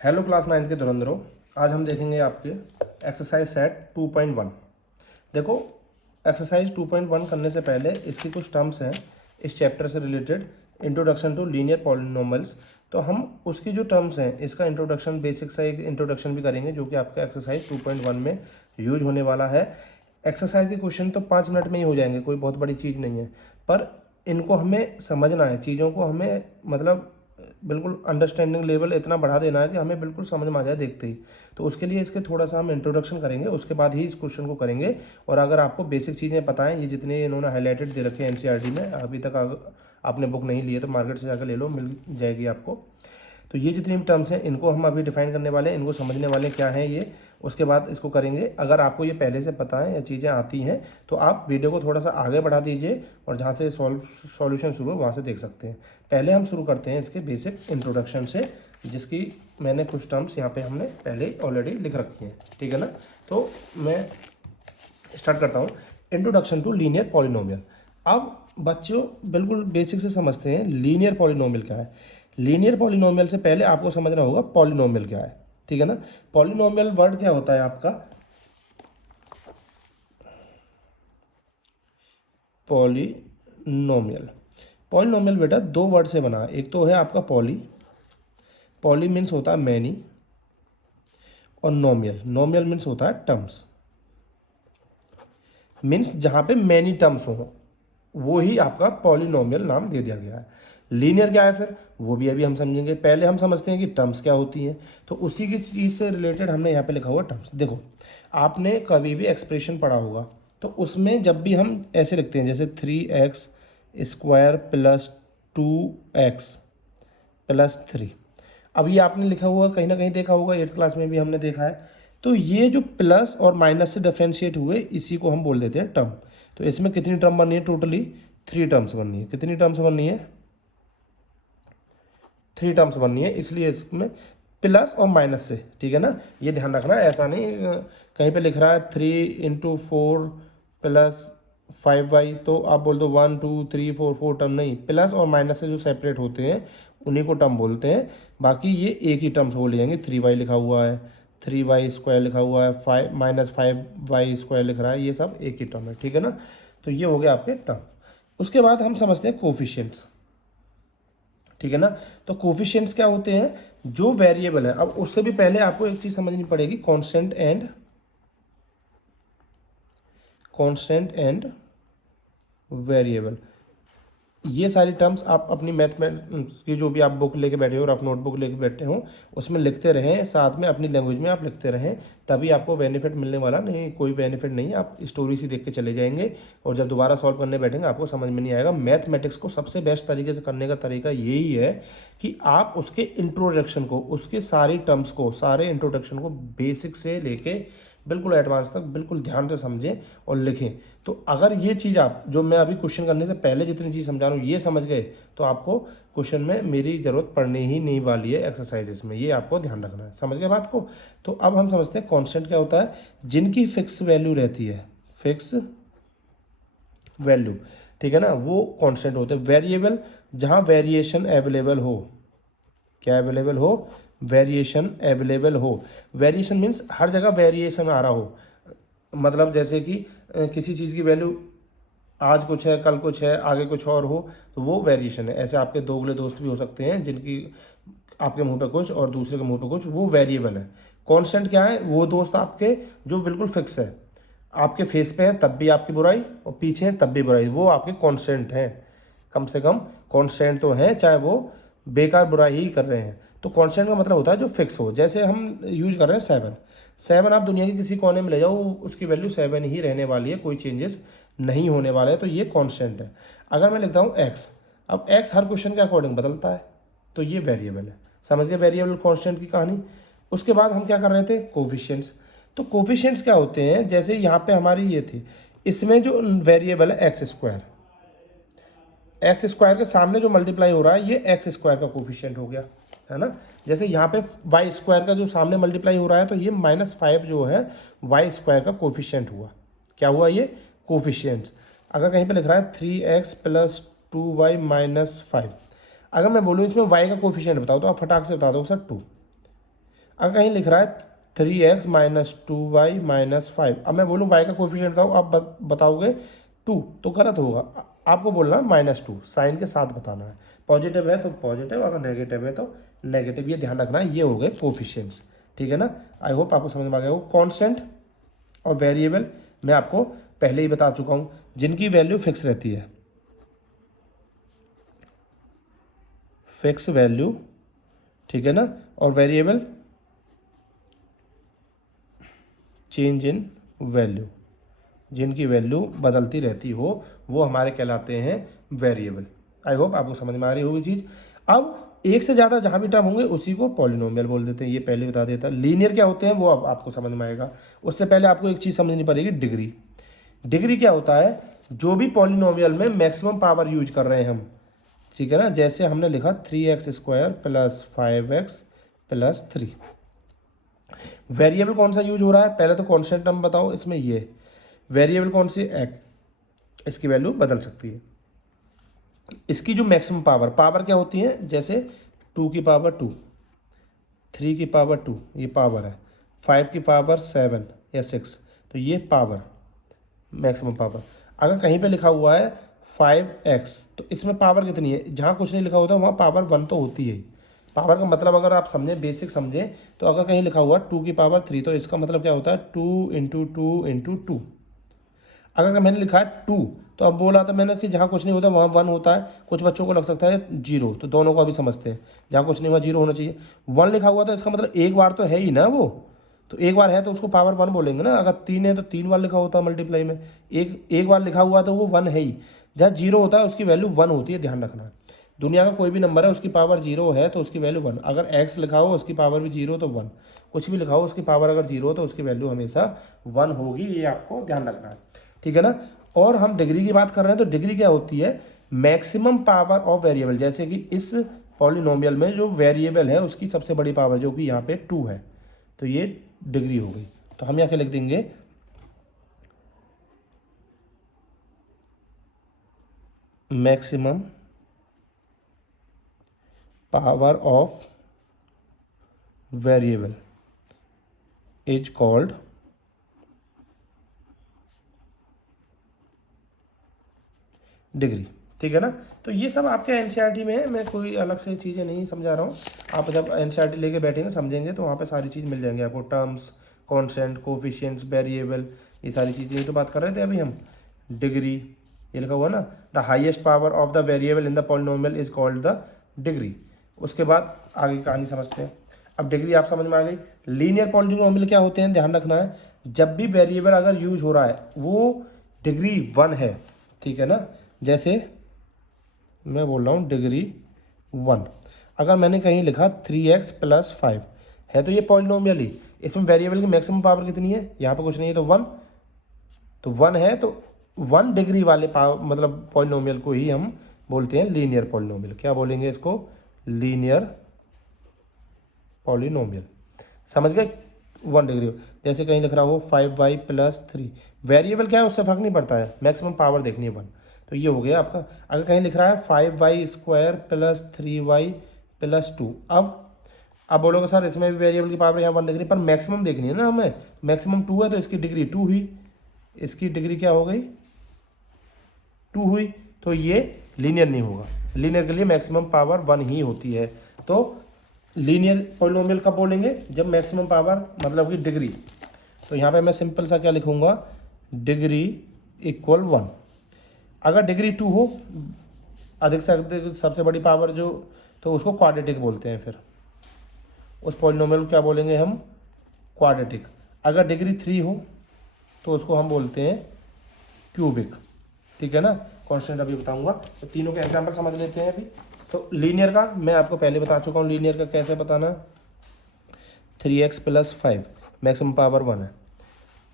Hello class 9 के धुरंधरों। आज हम देखेंगे आपके एक्सरसाइज सेट 2.1। देखो, एक्सरसाइज 2.1 करने से पहले इसकी कुछ टर्म्स हैं इस चैप्टर से related, introduction to linear polynomials. तो हम उसकी जो टर्म्स हैं इसका इंट्रोडक्शन, बेसिक सा एक इंट्रोडक्शन भी करेंगे जो कि आपका एक्सरसाइज 2.1 में यूज होने वाला है। एक्सरसाइज के क्वेश्चन तो 5 मिनट में ही हो जाएंगे, कोई बहुत बड़ी चीज़ नहीं है, पर इनको हमें समझना है, चीज़ों को हमें मतलब बिल्कुल अंडरस्टैंडिंग लेवल इतना बढ़ा देना है कि हमें बिल्कुल समझ में आ जाए देखते ही। तो उसके लिए इसके थोड़ा सा हम इंट्रोडक्शन करेंगे, उसके बाद ही इस क्वेश्चन को करेंगे। और अगर आपको बेसिक चीज़ें पता हैं, ये जितने इन्होंने हाईलाइटेड दे रखे हैं एनसीईआरटी में, अभी तक आपने बुक नहीं ली है तो मार्केट से जाकर ले लो, मिल जाएगी आपको। तो ये जितनी भी टर्म्स हैं इनको हम अभी डिफाइन करने वाले हैं, इनको समझने वाले हैं क्या है ये, उसके बाद इसको करेंगे। अगर आपको ये पहले से पता है या चीज़ें आती हैं तो आप वीडियो को थोड़ा सा आगे बढ़ा दीजिए और जहाँ से सॉल्यूशन शुरू हो वहाँ से देख सकते हैं। पहले हम शुरू करते हैं इसके बेसिक इंट्रोडक्शन से, जिसकी मैंने कुछ टर्म्स यहाँ पे हमने पहले ऑलरेडी लिख रखी हैं, ठीक है ना। तो मैं स्टार्ट करता हूँ। Introduction to linear polynomial. अब बच्चों बिल्कुल बेसिक से समझते हैं लीनियर पॉलिनोमियल क्या है। लीनियर पॉलिनोमियल से पहले आपको समझना होगा पॉलिनोमियल क्या है, ठीक है ना। पॉलिनोमियल वर्ड क्या होता है आपका, पॉलिनोमियल। पॉलिनोमियल बेटा दो वर्ड से बना है, एक तो है आपका पॉली, पॉली मीन्स होता है मैनी, और नोमियल, नोमियल मीन्स होता है टर्म्स। मीन्स जहाँ पे मैनी टर्म्स हो वो ही आपका पॉलिनोमियल नाम दे दिया गया है। लीनियर क्या है फिर, वो भी अभी हम समझेंगे। पहले हम समझते हैं कि टर्म्स क्या होती हैं, तो उसी की चीज़ से रिलेटेड हमने यहाँ पे लिखा हुआ टर्म्स। देखो, आपने कभी भी एक्सप्रेशन पढ़ा होगा तो उसमें जब भी हम ऐसे लिखते हैं जैसे 3x square plus 2x plus 3, अब ये आपने लिखा हुआ कहीं ना कहीं देखा होगा, 8th क्लास में भी हमने देखा है। तो ये जो प्लस और माइनस से डिफ्रेंशिएट हुए इसी को हम बोल देते हैं टर्म। तो इसमें कितनी टर्म बननी है, टोटली 3 टर्म्स बननी है। कितनी टर्म्स बननी है, 3 टर्म्स बननी है, इसलिए इसमें प्लस और माइनस से, ठीक है ना। ये ध्यान रखना, ऐसा नहीं कहीं पे लिख रहा है 3 × 4 प्लस 5y तो आप बोल दो 1 2 3 4 4 टर्म, नहीं, प्लस और माइनस से जो सेपरेट होते हैं उन्हीं को टर्म बोलते हैं। बाकी ये एक ही टर्म्स बोल जाएंगे। 3y लिखा हुआ है, 3y² लिखा हुआ है, 5 - 5y² लिख रहा है, ये सब एक ही टर्म है, ठीक है ना। तो ये हो गया आपके टर्म। उसके बाद हम समझते हैं कोफिशिएंट्स, ठीक है ना। तो कोफिशिएंट्स क्या होते हैं, जो वेरिएबल है। अब उससे भी पहले आपको एक चीज समझनी पड़ेगी, कांस्टेंट एंड वेरिएबल। ये सारी टर्म्स आप अपनी मैथमेटिक्स की जो भी आप बुक लेके बैठे हो और आप नोटबुक लेके बैठे हो उसमें लिखते रहें, साथ में अपनी लैंग्वेज में आप लिखते रहें, तभी आपको बेनिफिट मिलने वाला। नहीं, कोई बेनिफिट नहीं है, आप स्टोरी सी देख के चले जाएंगे और जब दोबारा सॉल्व करने बैठेंगे आपको समझ में नहीं आएगा। मैथमेटिक्स को सबसे बेस्ट तरीके से करने का तरीका यही है कि आप उसके इंट्रोडक्शन को, उसके सारी टर्म्स को, सारे इंट्रोडक्शन को बेसिक से लेके बिल्कुल एडवांस तक बिल्कुल ध्यान से समझें और लिखें। तो अगर ये चीज़ आप, जो मैं अभी क्वेश्चन करने से पहले जितनी चीज़ समझा रहा हूँ, ये समझ गए तो आपको क्वेश्चन में मेरी ज़रूरत पड़ने ही नहीं वाली है एक्सरसाइजेस में। ये आपको ध्यान रखना है, समझ गए बात को। तो अब हम समझते हैं कांस्टेंट क्या होता है, जिनकी फिक्स वैल्यू रहती है, फिक्स वैल्यू, ठीक है ना, वो कांस्टेंट होते हैं। वेरिएबल, जहाँ वेरिएशन अवेलेबल हो, क्या अवेलेबल हो, वेरिएशन अवेलेबल हो। वेरिएशन मीन्स हर जगह वेरिएशन आ रहा हो, मतलब जैसे कि किसी चीज़ की वैल्यू आज कुछ है, कल कुछ है, आगे कुछ और हो, तो वो वेरिएशन है। ऐसे आपके दोगले दोस्त भी हो सकते हैं जिनकी आपके मुंह पे कुछ और दूसरे के मुंह पे कुछ, वो वेरिएबल है। कांस्टेंट क्या है, वो दोस्त आपके जो बिल्कुल फिक्स है, आपके फेस पे है तब भी आपकी बुराई और पीछे है तब भी बुराई, वो आपके कांस्टेंट हैं। कम से कम कांस्टेंट तो हैं, चाहे वो बेकार बुराई ही कर रहे हैं। तो कांस्टेंट का मतलब होता है जो फिक्स हो। जैसे हम यूज कर रहे हैं 7, 7 आप दुनिया के किसी कोने में ले जाओ उसकी वैल्यू 7 ही रहने वाली है, कोई चेंजेस नहीं होने वाला है, तो ये कांस्टेंट है। अगर मैं लिखता हूँ x, अब x हर क्वेश्चन के अकॉर्डिंग बदलता है, तो ये वेरिएबल है। समझ गए वेरिएबल कांस्टेंट की कहानी। उसके बाद हम क्या कर रहे थे, कोफिशिएंट्स। तो कोफिशिएंट्स क्या होते हैं, जैसे यहाँ पे हमारी ये थी, इसमें जो वेरिएबल है x², x² के सामने जो मल्टीप्लाई हो रहा है ये x² का कोफिशिएंट हो गया, है ना। जैसे यहाँ पे y² का जो सामने मल्टीप्लाई हो रहा है तो ये -5 जो है y² का कोफिशिएंट हुआ। क्या हुआ, ये कोफिशिएंट्स। अगर कहीं पे लिख रहा है 3x + 2y - 5, अगर मैं बोलूँ इसमें y का कोफिशिएंट बताओ तो आप फटाक से बता दो सर 2। अगर कहीं लिख रहा है 3x माइनस 2y माइनस 5, अब मैं बोलूँ y का कोफिशिएंट बताओ, आप बताओगे 2, तो गलत होगा। आपको बोलना -2, साइन के साथ बताना है। पॉजिटिव है तो पॉजिटिव, अगर नेगेटिव है तो नेगेटिव, ये ध्यान रखना है। ये हो गए कोफिशिएंट्स, ठीक है ना। आई होप आपको समझ में आ गया हो। कॉन्स्टेंट और वेरिएबल मैं आपको पहले ही बता चुका हूँ, जिनकी वैल्यू फिक्स रहती है, फिक्स वैल्यू, ठीक है ना। और वेरिएबल चेंज इन वैल्यू, जिनकी वैल्यू बदलती रहती हो, वो हमारे कहलाते हैं वेरिएबल। आई होप आपको समझ में आ रही होगी चीज़। अब एक से ज़्यादा जहाँ भी टर्म होंगे उसी को पॉलिनोमियल बोल देते हैं, ये पहले बता देता। लीनियर क्या होते हैं वो अब आपको समझ में आएगा। उससे पहले आपको एक चीज़ समझनी पड़ेगी, डिग्री। डिग्री क्या होता है, जो भी पॉलिनोमियल में मैक्सिमम पावर यूज कर रहे हैं हम, ठीक है ना। जैसे हमने लिखा 3x² plus 5x plus 3, variable कौन सा यूज हो रहा है, पहले तो कॉन्स्टेंट टर्म बताओ इसमें। ये वेरिएबल कौन सी, एक्स, इसकी वैल्यू बदल सकती है। इसकी जो मैक्सिमम पावर क्या होती है, जैसे 2 की पावर 2, 3 की पावर 2, ये पावर है, 5 की पावर 7 या 6, तो ये पावर, मैक्सिमम पावर। अगर कहीं पे लिखा हुआ है 5x, तो इसमें पावर कितनी है, जहाँ कुछ नहीं लिखा होता वहाँ पावर 1 तो होती है ही। पावर का मतलब अगर आप समझें, बेसिक समझें, तो अगर कहीं लिखा हुआ 2 की पावर 3, तो इसका मतलब क्या होता है 2 इंटू 2 इंटू 2। अगर मैंने लिखा है 2, तो अब बोला था मैंने कि जहाँ कुछ नहीं होता वहाँ 1 होता है। कुछ बच्चों को लग सकता है 0, तो दोनों को अभी समझते हैं। जहाँ कुछ नहीं हुआ 0 होना चाहिए। 1 लिखा हुआ था, इसका मतलब एक बार तो है ही ना वो, तो एक बार है तो उसको पावर 1 बोलेंगे ना। अगर 3 है तो 3 बार लिखा होता है मल्टीप्लाई में, एक बार लिखा हुआ तो वो 1 है ही। जहाँ 0 होता है उसकी वैल्यू 1 होती है, ध्यान रखना। दुनिया का कोई भी नंबर है उसकी पावर 0 है तो उसकी वैल्यू 1। अगर x लिखा हो उसकी पावर भी 0 तो 1, कुछ भी लिखा हो उसकी पावर अगर 0 हो तो उसकी वैल्यू हमेशा 1 होगी, ये आपको ध्यान रखना है, ठीक है ना। और हम डिग्री की बात कर रहे हैं, तो डिग्री क्या होती है, मैक्सिमम पावर ऑफ वेरिएबल। जैसे कि इस पॉलिनोमियल में जो वेरिएबल है उसकी सबसे बड़ी पावर जो कि यहाँ पे 2 है, तो ये डिग्री हो गई। तो हम यहाँ के लिख देंगे maximum power of variable is called degree, ठीक है ना। तो ये सब आपके एनसीईआरटी में है, मैं कोई अलग से चीज़ें नहीं समझा रहा हूँ। आप जब एनसीईआरटी लेके बैठेंगे समझेंगे तो वहाँ पे सारी चीज़ मिल जाएंगे आपको, टर्म्स, कॉन्स्टेंट, कोफिशिएंट्स, वेरिएबल, ये सारी चीज़ें तो बात कर रहे थे अभी हम। डिग्री ये लिखा हुआ ना, the highest power of the variable in the polynomial is called the degree. उसके बाद आगे कहानी समझते हैं। अब डिग्री आप समझ में आ गई। लीनियर पॉलिनोमियल क्या होते हैं, ध्यान रखना है, जब भी वेरिएबल अगर यूज हो रहा है वो डिग्री 1 है, ठीक है ना। जैसे मैं बोल रहा हूँ डिग्री 1, अगर मैंने कहीं लिखा 3x प्लस 5 है तो ये पॉलिनोमियल ही, इसमें वेरिएबल की मैक्सिमम पावर कितनी है, यहाँ पे कुछ नहीं है तो 1, तो 1 है तो 1 डिग्री वाले पावर मतलब पॉलिनोमियल को ही हम बोलते हैं लीनियर पॉलिनोमियल। क्या बोलेंगे इसको, लीनियर पॉलिनोमियल, समझ गए। 1 डिग्री, जैसे कहीं लिख रहा हो 5y प्लस 3, वेरिएबल क्या है उससे फर्क नहीं पड़ता है, मैक्सिमम पावर देखनी है 1, तो ये हो गया आपका। अगर कहीं लिख रहा है 5y² प्लस 3y प्लस 2, अब बोलोगे सर इसमें भी वेरिएबल की पावर यहाँ 1 दिख रही है, पर मैक्सिमम देखनी है ना हमें, मैक्सिमम 2 है तो इसकी डिग्री 2 हुई, इसकी डिग्री क्या हो गई 2 हुई, तो ये लीनियर नहीं होगा। लीनियर के लिए मैक्सिमम पावर 1 ही होती है। तो लीनियर पॉलिनोमियल कब बोलेंगे, जब मैक्सिमम पावर मतलब कि डिग्री, तो यहाँ पे मैं सिंपल सा क्या लिखूँगा, डिग्री इक्वल 1। अगर डिग्री 2 हो, अधिक से अधिक सबसे बड़ी पावर जो, तो उसको क्वाड्रेटिक बोलते हैं। फिर उस पॉलिनोमियल को क्या बोलेंगे हम, क्वाड्रेटिक। अगर डिग्री 3 हो तो उसको हम बोलते हैं क्यूबिक, ठीक है ना। कांस्टेंट अभी बताऊंगा, तो तीनों के एग्जांपल समझ लेते हैं अभी। तो लीनियर का मैं आपको पहले बता चुका हूँ, लीनियर का कैसे बताना, 3x प्लस 5 मैक्सिमम पावर 1 है।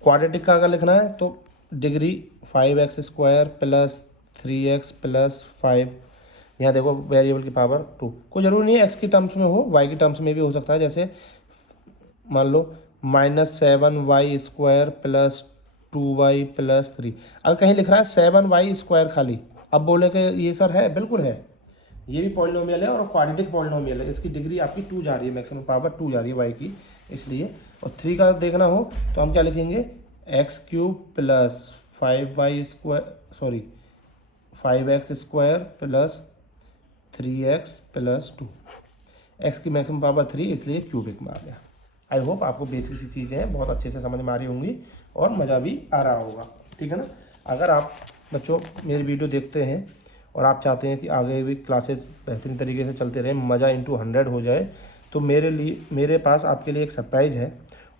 क्वाड्रेटिक का अगर लिखना है तो degree 5x² plus 3x plus 5, यहाँ देखो वेरिएबल की पावर 2, कोई ज़रूरी नहीं है x की टर्म्स में हो, y की टर्म्स में भी हो सकता है। जैसे मान लो -7y² प्लस 2y प्लस 3, अगर कहीं लिख रहा है 7y² खाली, अब बोले कि ये सर है, बिल्कुल है, ये भी पॉलिनोमियल है और क्वाड्रेटिक पॉलिनोमियल है। इसकी डिग्री आपकी 2 जा रही है, मैक्सिमम पावर 2 जा रही है y की, इसलिए। और 3 का देखना हो तो हम क्या लिखेंगे, x cube plus 5x² plus 3x plus 2। X की मैक्सिमम पावर 3 इसलिए क्यूबिक में आ गया। आई होप आपको बेसिक सी चीज़ें हैं बहुत अच्छे से समझ में आ रही होंगी और मज़ा भी आ रहा होगा, ठीक है ना। अगर आप बच्चों मेरी वीडियो देखते हैं और आप चाहते हैं कि आगे भी क्लासेस बेहतरीन तरीके से चलते रहें, मज़ा इंटू 100 हो जाए, तो मेरे पास आपके लिए एक सरप्राइज़ है।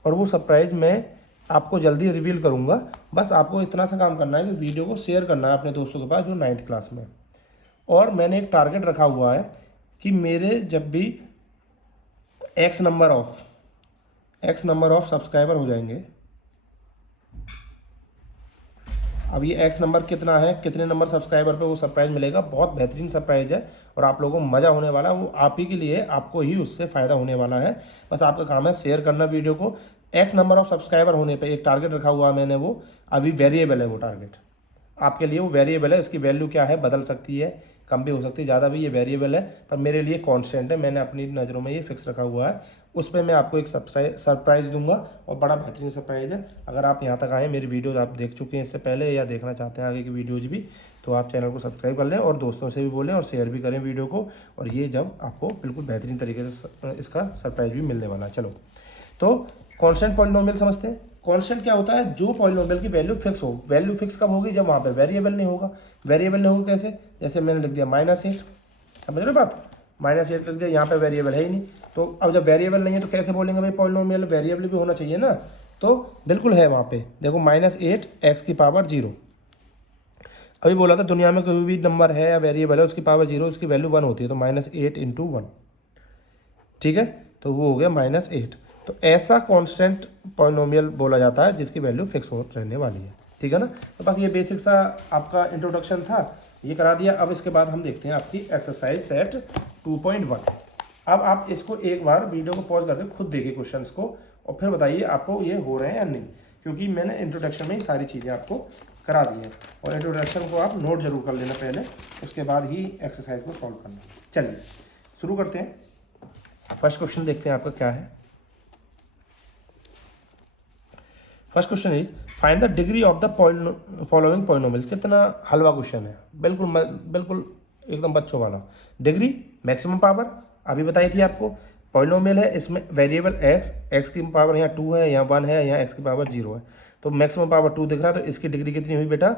और वो सरप्राइज़ मैं आपको जल्दी रिवील करूँगा। बस आपको इतना सा काम करना है कि वीडियो को शेयर करना है अपने दोस्तों के पास जो 9th क्लास में। और मैंने एक टारगेट रखा हुआ है कि मेरे जब भी एक्स नंबर ऑफ सब्सक्राइबर हो जाएंगे, अब ये एक्स नंबर कितना है, कितने नंबर सब्सक्राइबर पे वो सरप्राइज़ मिलेगा, बहुत बेहतरीन सरप्राइज़ है और आप लोगों को मज़ा होने वाला है। वो आप ही के लिए, आपको ही उससे फ़ायदा होने वाला है। बस आपका काम है शेयर करना वीडियो को। एक्स नंबर ऑफ सब्सक्राइबर होने पे एक टारगेट रखा हुआ है मैंने, वो अभी वेरिएबल है। वो टारगेट आपके लिए वो वेरिएबल है, इसकी वैल्यू क्या है बदल सकती है, कम भी हो सकती है, ज़्यादा भी। ये वेरिएबल है पर मेरे लिए कांस्टेंट है, मैंने अपनी नज़रों में ये फिक्स रखा हुआ है। उस पर मैं आपको एक सरप्राइज़ दूंगा और बड़ा बेहतरीन सरप्राइज़ है। अगर आप यहाँ तक आए, मेरी वीडियोज़ आप देख चुके हैं इससे पहले या देखना चाहते हैं आगे की वीडियोज़ भी, तो आप चैनल को सब्सक्राइब कर लें और दोस्तों से भी बोलें और शेयर भी करें वीडियो को। और ये जब आपको बिल्कुल बेहतरीन तरीके से इसका सरप्राइज़ भी मिलने वाला है। चलो, तो कॉन्स्टेंट पॉलिनोमियल समझते हैं। कॉन्स्टेंट क्या होता है, जो पॉलिनोमियल की वैल्यू फिक्स हो। वैल्यू फिक्स कब होगी, जब वहाँ पे वेरिएबल नहीं होगा। वेरिएबल नहीं होगा कैसे, जैसे मैंने लिख दिया -8, समझ रहे बात, -8 लिख दिया, यहाँ पे वेरिएबल है ही नहीं। तो अब जब वेरिएबल नहीं है तो कैसे बोलेंगे भाई पॉलिनोमियल, वेरिएबल भी होना चाहिए ना। तो बिल्कुल है वहाँ पे, देखो -8 x की पावर 0। अभी बोला था दुनिया में कोई भी नंबर है या वेरिएबल है उसकी पावर 0, उसकी वैल्यू 1 होती है, तो -8 × 1, ठीक है। तो वो हो गया -8। तो ऐसा कांस्टेंट पॉलिनोमियल बोला जाता है जिसकी वैल्यू फिक्स हो रहने वाली है, ठीक है ना। तो बस ये बेसिक सा आपका इंट्रोडक्शन था, ये करा दिया। अब इसके बाद हम देखते हैं आपकी एक्सरसाइज सेट 2.1। अब आप इसको एक बार वीडियो को पॉज करके खुद देखिए क्वेश्चंस को और फिर बताइए आपको ये हो रहे हैं या नहीं, क्योंकि मैंने इंट्रोडक्शन में ही सारी चीज़ें आपको करा दी हैं। और इंट्रोडक्शन को आप नोट जरूर कर लेना पहले, उसके बाद ही एक्सरसाइज को सॉल्व करना। चलिए शुरू करते हैं। फर्स्ट क्वेश्चन देखते हैं आपका क्या है। First question is find the degree of the following polynomial. कितना हलवा क्वेश्चन है, बिल्कुल एकदम बच्चों वाला। डिग्री, मैक्सिमम पावर अभी बताई थी आपको। पॉलिनोमियल है, इसमें वेरिएबल एक्स की पावर यहाँ 2 है, यहाँ 1 है, यहाँ एक्स की पावर 0 है। तो मैक्सिमम पावर 2 दिख रहा है, तो इसकी डिग्री कितनी हुई बेटा,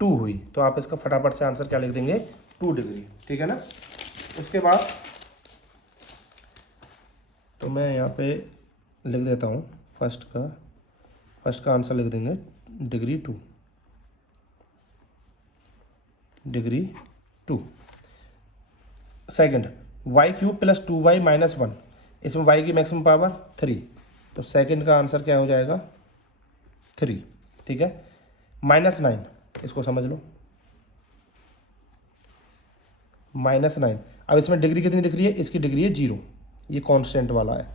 2 हुई। तो आप इसका फटाफट से आंसर क्या लिख देंगे, 2 डिग्री, ठीक है ना। उसके बाद तो मैं यहाँ पे लिख देता हूँ फर्स्ट का आंसर लिख देंगे डिग्री 2। सेकंड, y³ + 2y - 1, इसमें y की मैक्सिमम पावर 3, तो सेकंड का आंसर क्या हो जाएगा, 3, ठीक है। -9, इसको समझ लो, -9। अब इसमें डिग्री कितनी दिख रही है, इसकी डिग्री है 0, ये कांस्टेंट वाला है,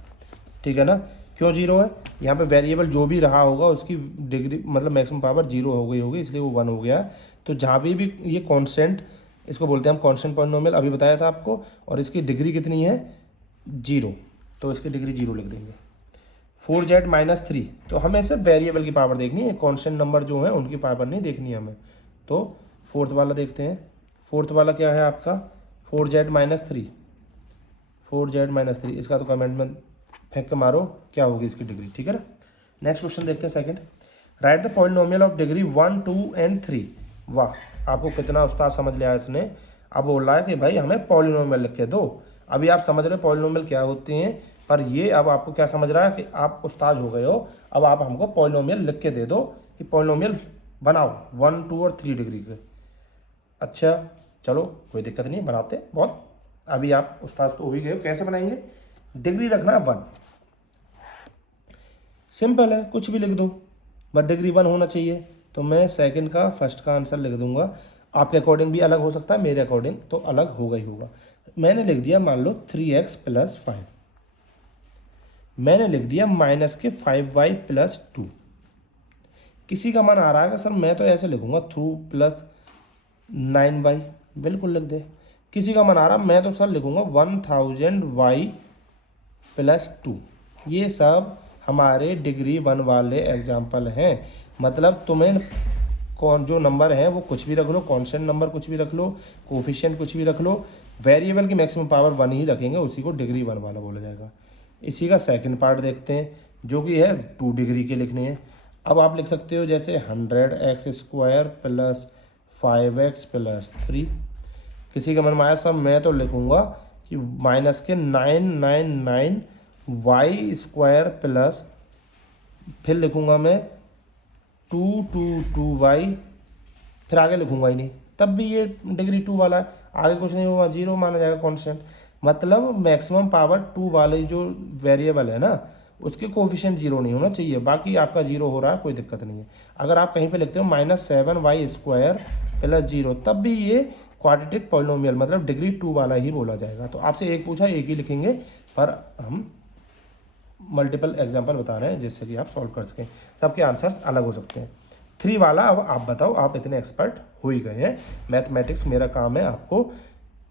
ठीक है ना। क्यों 0 है, यहाँ पे वेरिएबल जो भी रहा होगा उसकी डिग्री मतलब मैक्सिमम पावर 0 हो गई होगी, इसलिए वो 1 हो गया। तो जहाँ भी ये कांस्टेंट, इसको बोलते हैं हम कांस्टेंट पॉलिनोमियल, अभी बताया था आपको। और इसकी डिग्री कितनी है, 0, तो इसकी डिग्री 0 लिख देंगे। 4z - 3, तो हमें सिर्फ वेरिएबल की पावर देखनी है, कांस्टेंट नंबर जो है उनकी पावर नहीं देखनी है हमें। तो फोर्थ वाला देखते हैं। फोर्थ वाला क्या है आपका, 4z - 3, 4z - 3, इसका तो कमेंट में फेंक के मारो क्या होगी इसकी डिग्री, ठीक है ना। नेक्स्ट क्वेश्चन देखते हैं second. Right the polynomial of degree 1, 2 and 3। वाह, आपको कितना उस्ताद समझ लिया इसने। अब बोल रहा है कि भाई हमें पॉलिनोमियल लिख के दो। अभी आप समझ रहे पॉलिनोमियल क्या होते हैं, पर ये अब आपको क्या समझ रहा है कि आप उस्ताद हो गए हो। अब आप हमको पॉलिनोमियल लिख के दे दो कि पॉलिनोमियल बनाओ 1, 2 और 3 डिग्री के। अच्छा चलो, कोई दिक्कत नहीं, बनाते बहुत। अभी आप उस्ताद तो हो ही गए हो, कैसे बनाएंगे, डिग्री रखना है 1, सिंपल है, कुछ भी लिख दो, बट डिग्री 1 होना चाहिए। तो मैं सेकंड का फर्स्ट का आंसर लिख दूंगा। आपके अकॉर्डिंग भी अलग हो सकता है, मेरे अकॉर्डिंग तो अलग होगा ही होगा। मैंने लिख दिया मान लो 3x + 5, मैंने लिख दिया -5y + 2। किसी का मन आ रहा है कि सर मैं तो ऐसे लिखूंगा 2 + 9y, बिल्कुल लिख दे। किसी का मन आ रहा मैं तो सर लिखूंगा 1000y + 2, ये सब हमारे डिग्री 1 वाले एग्जाम्पल हैं। मतलब तुम्हें कौन जो नंबर है वो कुछ भी रख लो, कांस्टेंट नंबर कुछ भी रख लो, कोफिशिएंट कुछ भी रख लो, वेरिएबल की मैक्सिमम पावर 1 ही रखेंगे, उसी को डिग्री 1 वाला बोला जाएगा। इसी का सेकंड पार्ट देखते हैं जो कि है 2 डिग्री के लिखने हैं। अब आप लिख सकते हो जैसे 100x² प्लस 5x प्लस 3। किसी का मन में आया सब, मैं तो लिखूँगा कि माइनस के 999y² प्लस, फिर लिखूँगा मैं 222y, फिर आगे लिखूँगा ही नहीं, तब भी ये डिग्री 2 वाला है, आगे कुछ नहीं होगा, 0 माना जाएगा कांस्टेंट। मतलब मैक्सिमम पावर 2 वाले जो वेरिएबल है ना उसके कोफिशिएंट 0 नहीं होना चाहिए, बाकी आपका 0 हो रहा है कोई दिक्कत नहीं है। अगर आप कहीं पे लिखते हो -7y² प्लस 0, तब भी ये क्वाड्रेटिक पॉलिनोमियल मतलब डिग्री 2 वाला ही बोला जाएगा। तो आपसे एक पूछा एक ही लिखेंगे, पर हम मल्टीपल एग्जाम्पल बता रहे हैं जिससे कि आप सॉल्व कर सकें, सबके आंसर्स अलग हो सकते हैं। 3 वाला अब आप बताओ, आप इतने एक्सपर्ट हो ही गए हैं मैथमेटिक्स, मेरा काम है आपको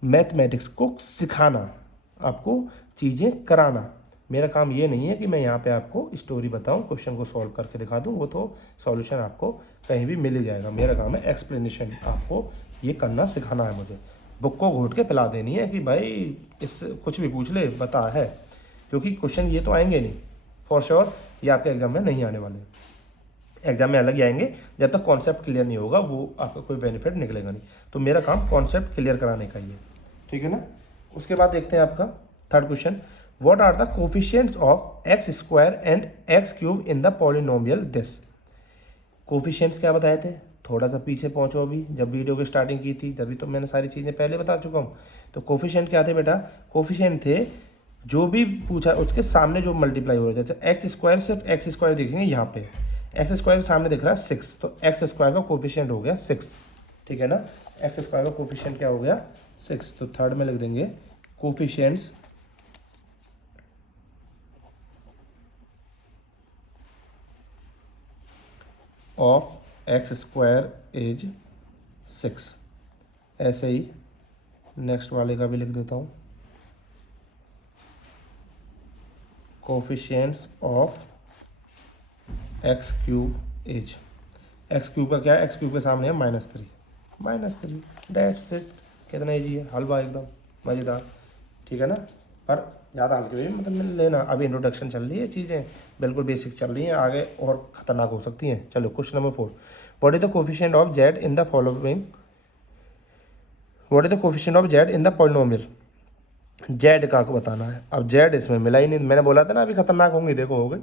मैथमेटिक्स को सिखाना, आपको चीज़ें कराना। मेरा काम ये नहीं है कि मैं यहाँ पे आपको स्टोरी बताऊँ, क्वेश्चन को सॉल्व करके दिखा दूँ, वो तो सॉल्यूशन आपको कहीं भी मिल ही जाएगा। मेरा काम है एक्सप्लेनेशन, आपको ये करना सिखाना है मुझे। बुक को घोट के पिला देनी है कि भाई इस कुछ भी पूछ ले बता है, क्योंकि क्वेश्चन ये तो आएंगे नहीं फॉर श्योर, ये आपके एग्जाम में नहीं आने वाले। एग्जाम में अलग ही आएंगे, जब तक कॉन्सेप्ट क्लियर नहीं होगा वो आपका कोई बेनिफिट निकलेगा नहीं। तो मेरा काम कॉन्सेप्ट क्लियर कराने का ही है, ठीक है ना। उसके बाद देखते हैं आपका third question, what are the coefficients of x² and x³ in the polynomial this. Coefficients क्या बताए थे, थोड़ा सा पीछे पहुंचो, अभी जब वीडियो की स्टार्टिंग की थी तभी तो मैंने सारी चीज़ें पहले बता चुका हूँ। तो कोफिशिएंट क्या थे बेटा, कोफिशिएंट थे जो भी पूछा उसके सामने जो मल्टीप्लाई हो रहा है। जैसे x² सिर्फ x² देखेंगे, यहाँ पे x² के सामने दिख रहा है 6, तो x² का कोफिशिएंट हो गया 6, ठीक है ना। x² का कोफिशिएंट क्या हो गया 6, तो थर्ड में लिख देंगे कोफिशिएंट्स ऑफ x² इज 6। ऐसे ही नेक्स्ट वाले का भी लिख देता हूँ, coefficients of x³ is, x³ का क्या है, x³ के सामने है -3, डेट्स इट। कितना ईजी है, हलवा एकदम मज़ेदार, ठीक है ना। पर ज़्यादा हल्के भी मतलब लेना, अभी इंट्रोडक्शन चल रही है, चीज़ें बिल्कुल बेसिक चल रही हैं, आगे और ख़तरनाक हो सकती हैं। चलो question number 4, what is the coefficient of z in the following, what is the coefficient of z in the polynomial. z का बताना है। अब z इसमें मिला ही नहीं, मैंने बोला था ना अभी खतरनाक होंगी, देखो हो गई,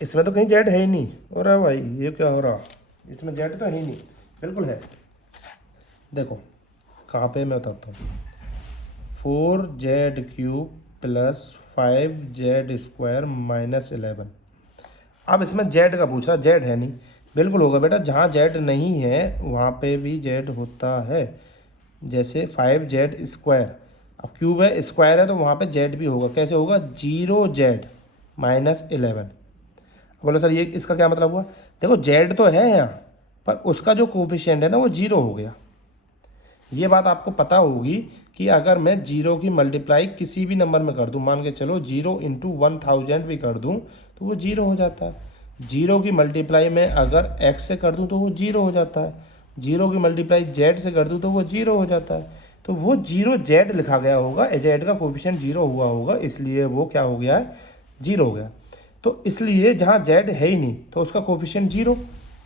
इसमें तो कहीं z है ही नहीं। अरे भाई ये क्या हो रहा, इसमें z तो है ही नहीं, बिल्कुल है। देखो कहाँ पे मैं बताता हूँ, 4z³ प्लस 5z² माइनस 11। अब इसमें z का पूछ रहा, z है नहीं, बिल्कुल होगा बेटा, जहाँ z नहीं है वहाँ पे भी z होता है। जैसे 5z², अब क्यूब है स्क्वायर है तो वहाँ पे z भी होगा, कैसे होगा 0z माइनस 11। बोलो सर ये इसका क्या मतलब हुआ, देखो z तो है यहाँ पर उसका जो कोफिशिएंट है ना वो 0 हो गया। ये बात आपको पता होगी कि अगर मैं 0 की मल्टीप्लाई किसी भी नंबर में कर दूं, मान के चलो 0 × 1000 भी कर दूं तो वो 0 हो जाता है। 0 की मल्टीप्लाई में अगर x से कर दूं तो वो 0 हो जाता है, 0 की मल्टीप्लाई z से कर दूं तो वो 0 हो जाता है। तो वो 0z लिखा गया होगा, z का कोफिशिएंट 0 हुआ होगा, इसलिए वो क्या हो गया है 0 हो गया। तो इसलिए जहाँ z है ही नहीं तो उसका कोफिशिएंट 0,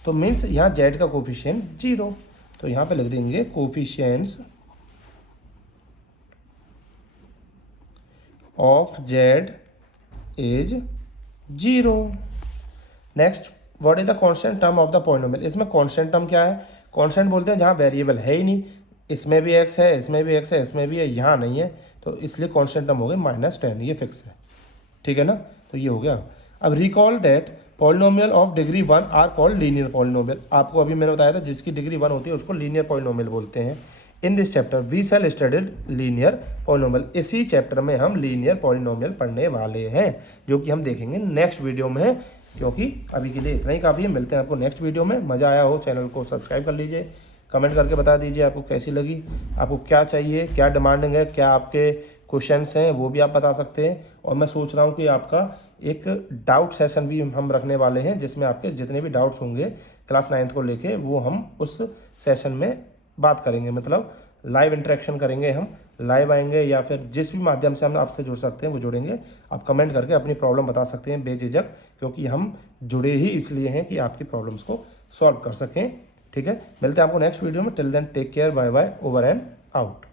तो मीन्स यहाँ z का कोफिशिएंट 0। तो यहाँ पे लिख देंगे coefficients of z is 0। Next, what is the constant term of the polynomial. इसमें कांस्टेंट टर्म क्या है, कांस्टेंट बोलते हैं जहाँ वेरिएबल है ही नहीं, इसमें भी x है, इसमें भी x है, इसमें भी है, यहाँ नहीं है, तो इसलिए कांस्टेंट टर्म हो गए -10, ये फिक्स है, ठीक है ना। तो ये हो गया। अब recall that polynomial of degree 1 are called linear polynomial. आपको अभी मैंने बताया था जिसकी डिग्री 1 होती है उसको लीनियर पॉलिनोमियल बोलते हैं। In this chapter we shall studied linear polynomial. इसी चैप्टर में हम लीनियर पॉलिनोमियल पढ़ने वाले हैं, जो कि हम देखेंगे नेक्स्ट वीडियो में, क्योंकि अभी के लिए इतना ही काफ़ी है। मिलते हैं आपको नेक्स्ट वीडियो में। मज़ा आया हो चैनल को सब्सक्राइब कर लीजिए, कमेंट करके बता दीजिए आपको कैसी लगी, आपको क्या चाहिए, क्या डिमांडिंग है, क्या आपके क्वेश्चंस हैं वो भी आप बता सकते हैं। और मैं सोच रहा हूँ कि आपका एक डाउट सेशन भी हम रखने वाले हैं, जिसमें आपके जितने भी डाउट्स होंगे क्लास 9th को लेके वो हम उस सेशन में बात करेंगे। मतलब लाइव इंटरेक्शन करेंगे, हम लाइव आएंगे या फिर जिस भी माध्यम से हम आपसे जुड़ सकते हैं वो जुड़ेंगे। आप कमेंट करके अपनी प्रॉब्लम बता सकते हैं बेझिझक, क्योंकि हम जुड़े ही इसलिए हैं कि आपकी प्रॉब्लम्स को सॉल्व कर सकें। ठीक है, मिलते हैं आपको नेक्स्ट वीडियो में। Till then take care, bye bye, over and out.